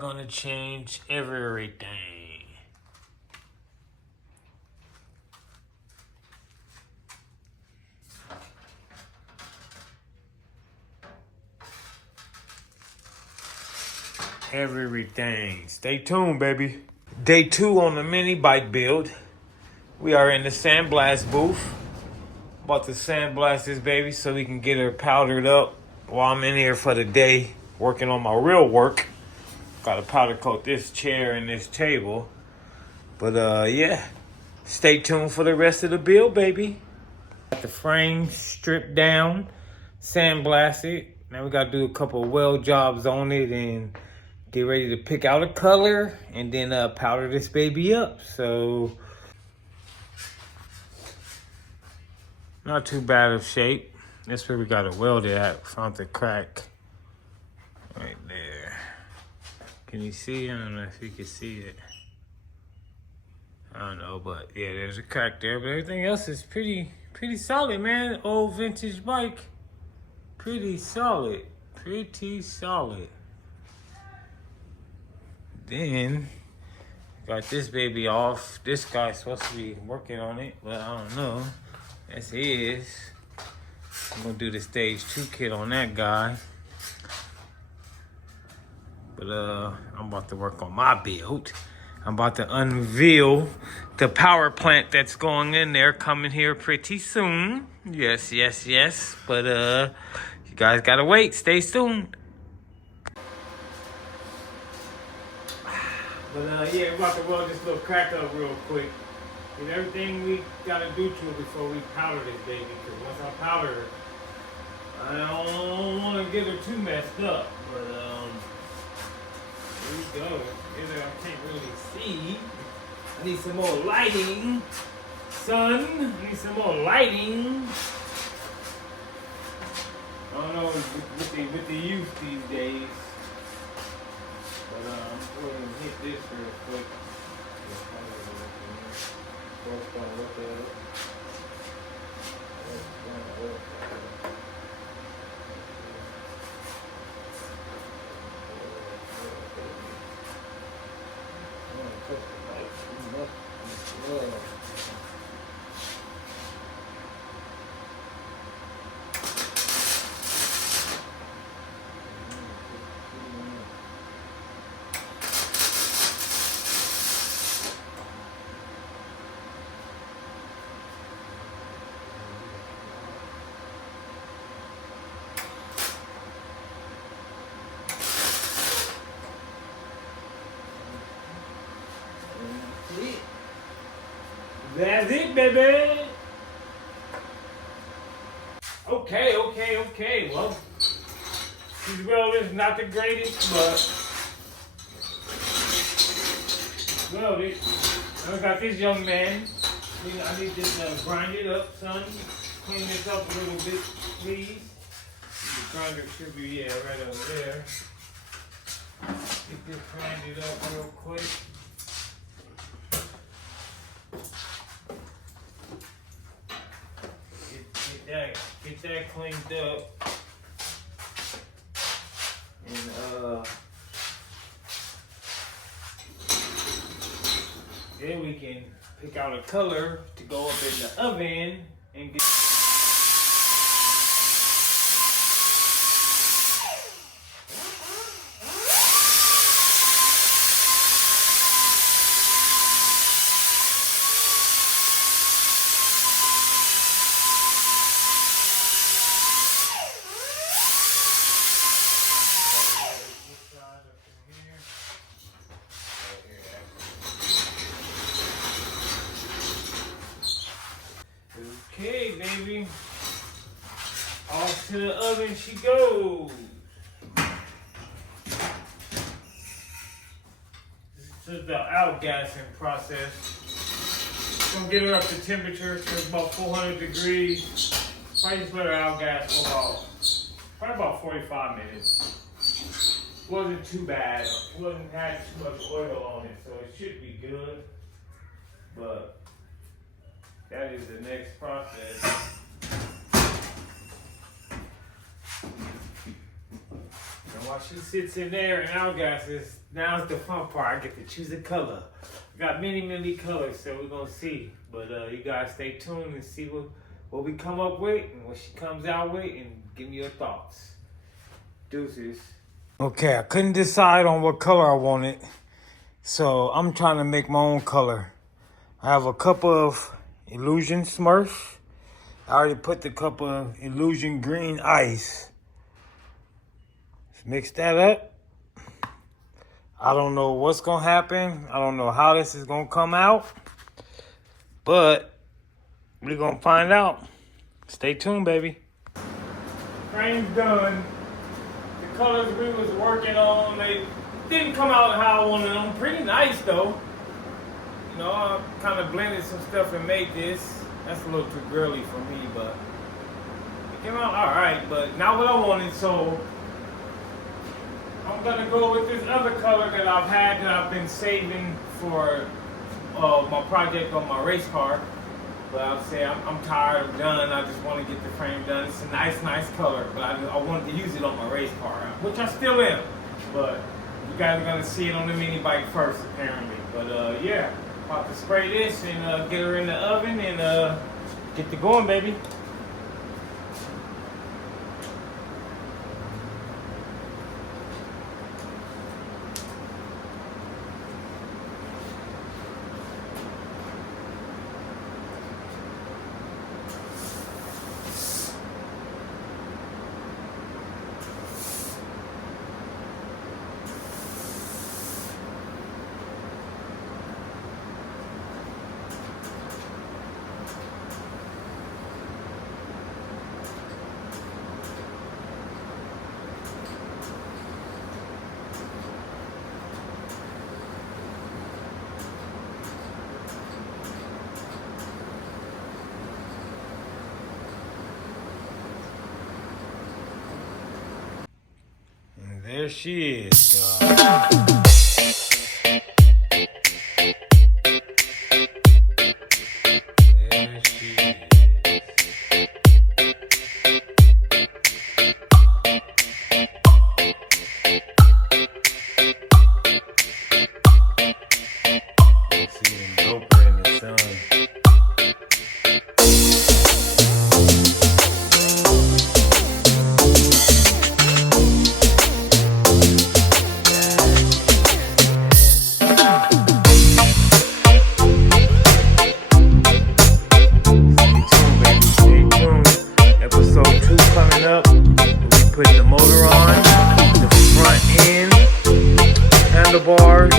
gonna change everything. Everything. Stay tuned, baby. Day 2 on the mini bike build. We are in the sandblast booth. About to sandblast this baby so we can get her powdered up while I'm in here for the day working on my real work. Gotta powder coat this chair and this table. But yeah, stay tuned for the rest of the build, baby. Got the frame stripped down, sandblasted. Now we gotta do a couple of weld jobs on it and get ready to pick out a color and then powder this baby up. So, not too bad of shape. That's where we got it welded at. Found the crack right there. Can you see? I don't know if you can see it. I don't know, but yeah, there's a crack there. But everything else is pretty solid, man. Old vintage bike. Pretty solid. Pretty solid. Then, got this baby off. This guy's supposed to be working on it, but I don't know. Yes, he is. I'm gonna do the stage 2 kit on that guy. But I'm about to work on my build. I'm about to unveil the power plant that's going in there, coming here pretty soon. Yes, yes, yes. But you guys gotta wait. Stay tuned. But yeah, we're about to weld this little crack up real quick. Get everything we gotta do to it before we powder this baby. Because once I powder her, I don't want to get her too messed up. But here we go. Either I can't really see. I need some more lighting. Son, I need some more lighting. I don't know with the youth these days. But I'm going to hit this real quick. That's it, baby. Okay. Well, this weld is not the greatest, but welded. I got this young man. I need to grind it up, son. Clean this up a little bit, please. The grinder should be right over there. Get this grinded up real quick. Get that cleaned up, and then we can pick out a color to go up in the oven and get. Okay, baby. Off to the oven she goes. This is the outgassing process. Gonna get her up to temperature to about 400 degrees. Probably just let her outgas for about 45 minutes. Wasn't too bad. Wasn't had too much oil on it, so it should be good. But that is the next process. And while she sits in there and outgasses, now's the fun part. I get to choose a color. Got many colors, so we're gonna see. But you guys stay tuned and see what we come up with and what she comes out with, and give me your thoughts. Deuces. Okay, I couldn't decide on what color I wanted, so I'm trying to make my own color. I have a cup of Illusion Smurf. I already put the cup of Illusion Green Ice. Let's mix that up. I don't know what's gonna happen. I don't know how this is gonna come out, but we're gonna find out. Stay tuned, baby. Frame's done. The colors we was working on, they didn't come out how I wanted them. Pretty nice though. You know, I kind of blended some stuff and made this. That's a little too girly for me, but it came out all right. But not what I wanted, so I'm gonna go with this other color that I've had that I've been saving for my project on my race car. But I'll say I'm tired, I'm done. I just want to get the frame done. It's a nice color, but I wanted to use it on my race car, which I still am. But you guys are gonna see it on the mini bike first, apparently. But yeah, about to spray this and get her in the oven and get to going, baby. There she is. There she is. It's even doper in the sun. Coming up, we put the motor on, the front end, handlebars,